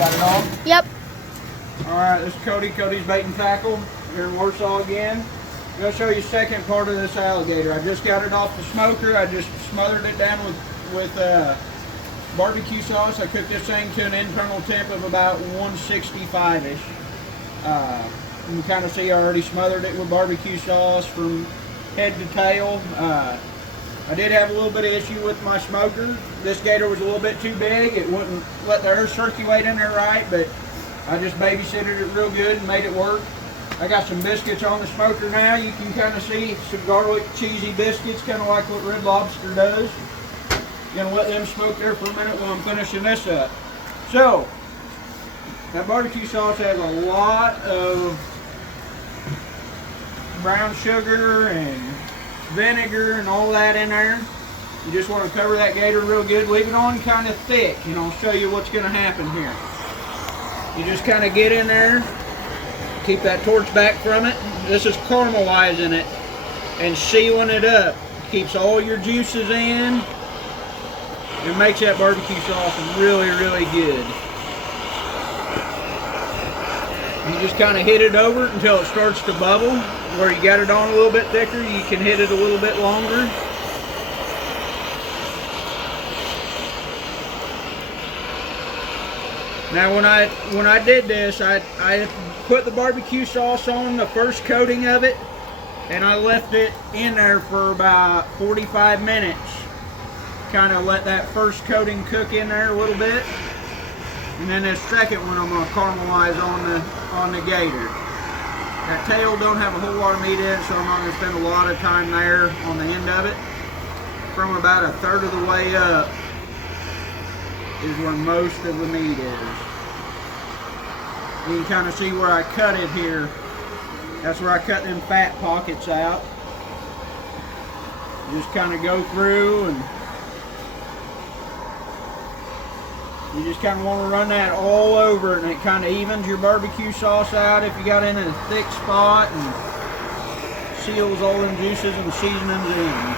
got it all? Yep. Alright, this is Cody. Cody's Bait and Tackle here in Warsaw again. I'm going to show you the second part of this alligator. I just got it off the smoker. I just smothered it down with barbecue sauce. I cooked this thing to an internal temp of about 165-ish. You can kind of see I already smothered it with barbecue sauce from head to tail. I did have a little bit of issue with my smoker. This gator was a little bit too big. It wouldn't let the air circulate in there right, but I just babysitted it real good and made it work. I got some biscuits on the smoker now. You can kind of see some garlic cheesy biscuits, kind of like what Red Lobster does. Gonna let them smoke there for a minute while I'm finishing this up. So, that barbecue sauce has a lot of brown sugar and vinegar and all that in there. You just want to cover that gator real good. Leave it on kind of thick, and I'll show you what's going to happen here. You just kind of get in there, keep that torch back from it. This is caramelizing it and sealing it up. Keeps all your juices in. It makes that barbecue sauce really, really good. You just kind of hit it over until it starts to bubble. Where you got it on a little bit thicker, you can hit it a little bit longer. Now when I did this, I put the barbecue sauce on the first coating of it, and I left it in there for about 45 minutes. Kind of let that first coating cook in there a little bit. And then this second one I'm going to caramelize on the gator. That tail don't have a whole lot of meat in it, so I'm not going to spend a lot of time there on the end of it. From about a third of the way up is where most of the meat is. You can kind of see where I cut it here. That's where I cut them fat pockets out. Just kind of go through, and you just kind of want to run that all over it, and it kind of evens your barbecue sauce out if you got it in a thick spot, and seals all them juices and seasonings in.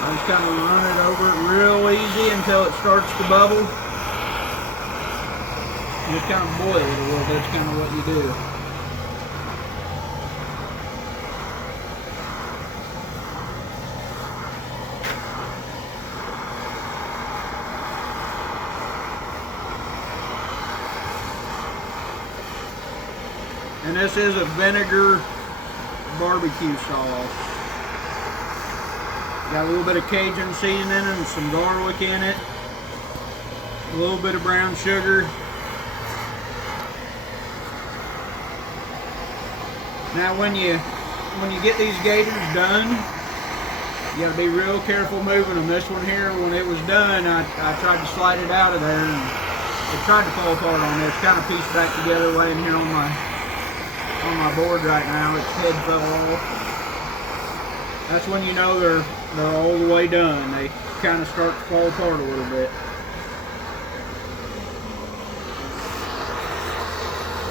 I just kind of run it over it real easy until it starts to bubble. Just kind of boil it a little bit. That's kind of what you do. And this is a vinegar barbecue sauce. Got a little bit of Cajun seasoning and some garlic in it. A little bit of brown sugar. Now when you get these gators done, you gotta be real careful moving them. This one here, when it was done, I tried to slide it out of there, and it tried to fall apart on there. It's kind of pieced back together laying here on my board right now. Its head fell off. That's when you know they're all the way done. They kind of start to fall apart a little bit.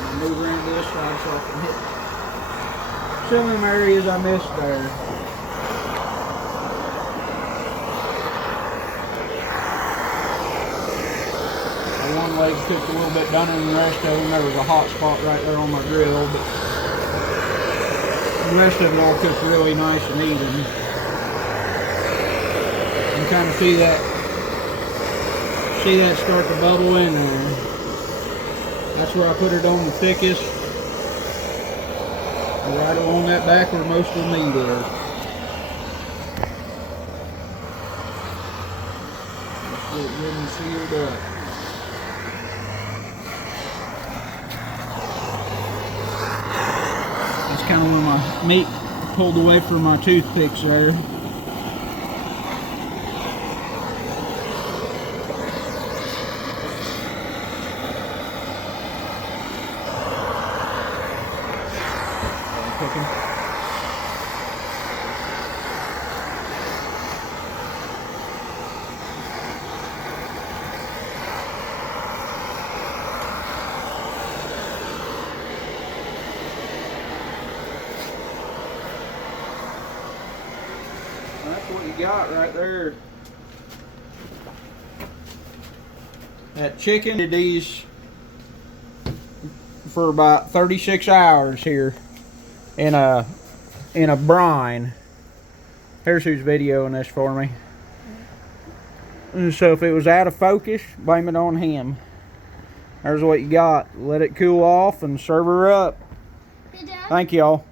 I'll move around to this side so I can hit some of them areas I missed there. One leg cooked a little bit done than the rest of them. There was a hot spot right there on my grill, but the rest of it all cooked really nice and even. You can kind of see that start to bubble in there. That's where I put it on the thickest, right along that back where most of the meat is. Let's get it good and sealed up. Kind of where my meat pulled away from my toothpicks there. That's what you got right there. That chicken did these for about 36 hours here in a brine. Here's who's videoing this for me. And so if it was out of focus, blame it on him. There's what you got. Let it cool off and serve her up. Hey, Dad. Thank y'all.